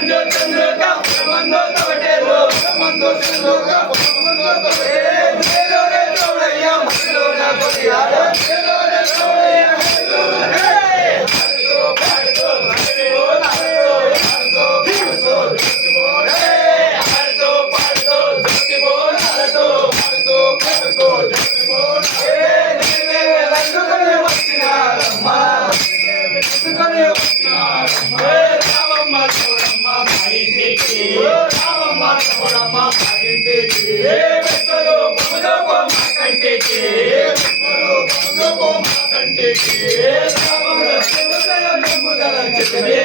మందు చంద్రుక మందు తోటేరు మందు చంద్రుక మందు తోటేరు రేలోరే చౌడయ్య మల్లోన కొడియాడ రేలోరే చౌడయ్య హే హర్తో పాడుతో హర్తో నాడుతో హర్తో పాడుతో జోతిబో హే హర్తో పాడుతో జోతిబో నాడుతో హర్తో పాడుతో జోతిబో హే నీవే లందుకనే వచ్చినారమ్మ లందుకనే వచ్చినారమ్మ హే రామమ్మ చౌడమ్మ మా ఇంటికి రామమ్మ చౌడమ్మ మా ఇంటికి హే విశ్వలో బొమ్మదోపో మా కంటికి విశ్వలో బొమ్మదోపో మా కంటికి రామమ్మ శివదయ నమ్ముదల చిత్రే